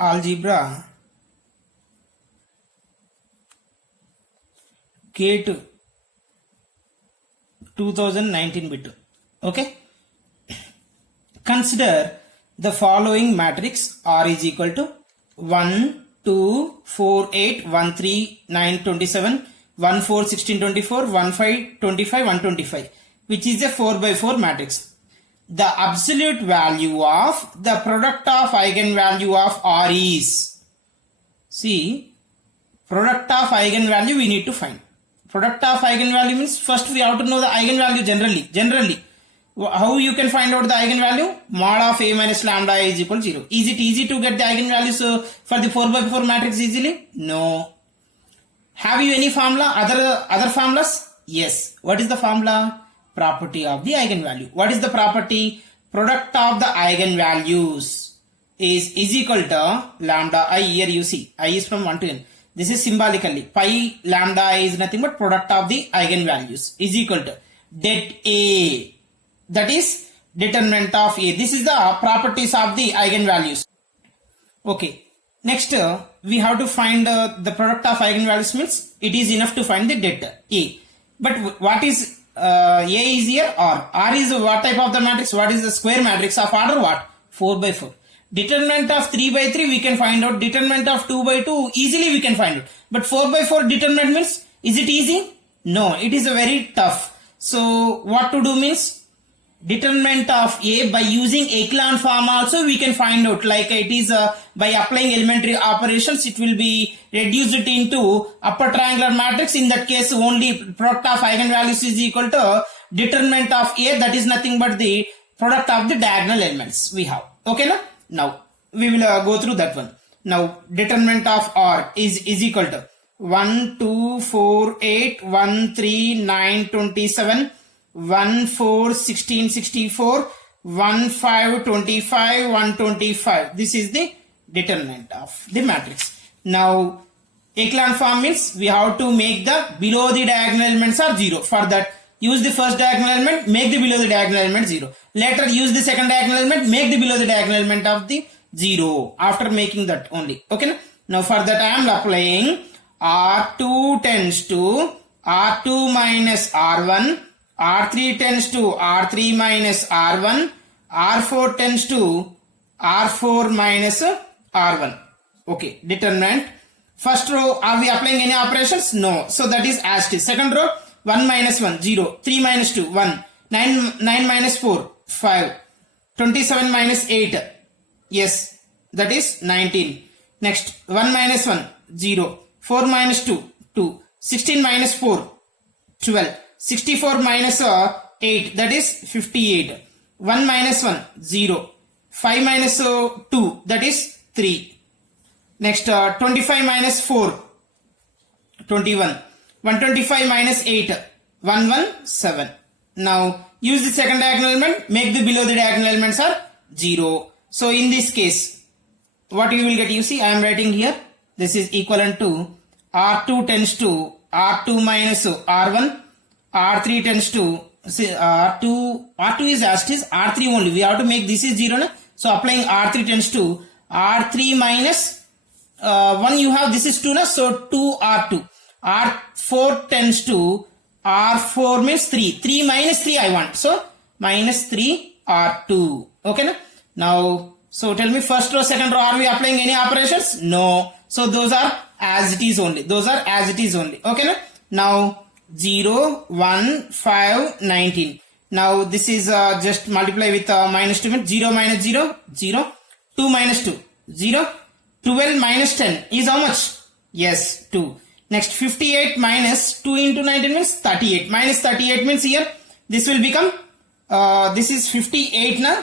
Algebra Gate 2019 bit. Okay. Consider the following matrix R is equal to 1, 2, 4, 8, 1, 3, 9, 27, 1, 4, 16, 24, 1, 5, 25, 125, which is a 4 by 4 matrix. The absolute value of the product of eigenvalue of R is, see, product of eigenvalue we need to find. Product of eigenvalue means first we have to know the eigenvalue generally. How you can find out the eigenvalue? Mod of A minus lambda A is equal to 0. Is it easy to get the eigenvalues for the 4 by 4 matrix easily? No. Have you any formula? Other formulas? Yes. What is the formula? Property of the eigenvalue. What is the property? Product of the eigenvalues is equal to lambda I. Here you see I is from 1 to n. This is symbolically pi lambda I is nothing but product of the eigenvalues is equal to det A. That is determinant of A. This is the properties of the eigenvalues. Okay. Next, we have to find the product of eigenvalues means it is enough to find the det A. But what is A is here R. R is what type of the matrix? What is the square matrix of order what? 4 by 4. Determinant of 3 by 3 we can find out. Determinant of 2 by 2 easily we can find out. But 4 by 4 determinant means is it easy? No, it is a very tough. So what to do means determinant of A by using echelon form also we can find out, like it is by applying elementary operations it will be reduced into upper triangular matrix. In that case only product of eigenvalues is equal to determinant of A, that is nothing but the product of the diagonal elements we have. Okay na? Now we will go through that one. Now determinant of R is equal to 1, 2, 4, 8, 1, 3, 9, 27, 1, 4, 16, 64, 1, 5, 25, 125. This is the determinant of the matrix. Now, echelon form means we have to make the below the diagonal elements are 0. For that, use the first diagonal element, make the below the diagonal element 0. Later, use the second diagonal element, make the below the diagonal element of the 0. After making that only. Okay. Now, for that, I am applying R2 tends to R2 minus R1. R3 tends to R3 minus R1, R4 tends to R4 minus R1. Okay, determinant. First row, are we applying any operations? No. So that is as it is. Second row, 1 minus 1, 0. 3 minus 2, 1. 9 minus 4, 5. 27 minus 8. Yes, that is 19. Next, 1 minus 1, 0. 4 minus 2, 2. 16 minus 4, 12. 64 minus 8, that is 58. 1 minus 1, 0. 5 minus 2, that is 3. Next, 25 minus 4, 21. 125 minus 8, 117. Now, use the second diagonal element, make the below the diagonal elements are 0. So, in this case, what you will get, you see, I am writing here, this is equivalent to R2 tends to R2 minus R1. R3 tends to R2 is as it is, R3 only. We have to make this is 0. Na? So applying R3 tends to R3 minus 1 you have, this is 2. Na? So 2 R2. R4 tends to R4 means 3. 3 minus 3 I want. So minus 3 R2. Okay. Na? Now, so tell me first row, second row, are we applying any operations? No. So those are as it is only. Those are as it is only. Okay. Na? Now, 0, 1, 5, 19. Now this is just multiply with minus 2 means 0 minus 0, 0. 2 minus 2, 0. 12 minus 10 is how much? Yes, 2. Next 58 minus 2 into 19 means 38. Minus 38 means here this will become, this is 58 na?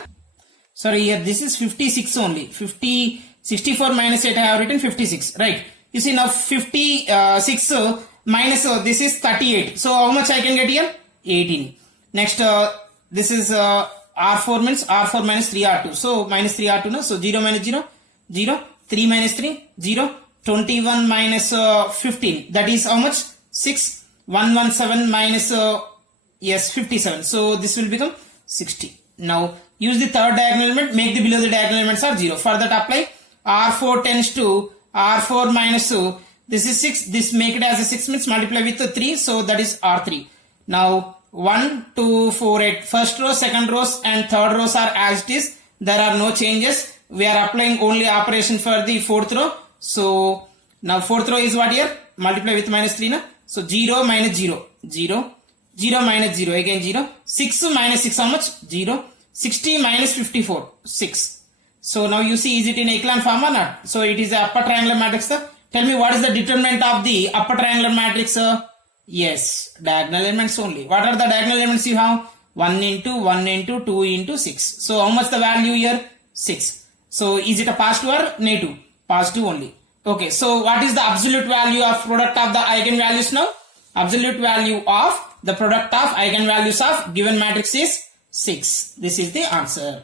Sorry, here this is 56 only. 64 minus 8 I have written 56, right? You see now 56 minus this is 38. So how much I can get here? 18. Next this is R4 means R4 minus 3R2. So minus 3R2 no. So 0 minus 0, 0. 3 minus 3, 0. 21 minus 15. That is how much? 6. 117 minus yes 57. So this will become 60. Now use the third diagonal element. Make the below the diagonal elements are 0. For that apply R4 tends to R4 minus 2. This is 6. This make it as a 6 means multiply with 3. So that is R3. Now 1, 2, 4, 8. First row, second rows and third rows are as it is. There are no changes. We are applying only operation for the fourth row. So now fourth row is what here? Multiply with minus 3. Na? So 0 minus 0. 0. 0 minus 0. Again 0. 6 minus 6 how much? 0. 60 minus 54. 6. So now you see, is it in echelon form or not? So it is the upper triangular matrix. Tell me what is the determinant of the upper triangular matrix? Yes, diagonal elements only. What are the diagonal elements you have? 1 into 1 into 2 into 6. So how much the value here? 6. So is it a positive or negative? Positive only. Okay, so what is the absolute value of product of the eigenvalues now? Absolute value of the product of eigenvalues of given matrix is 6. This is the answer.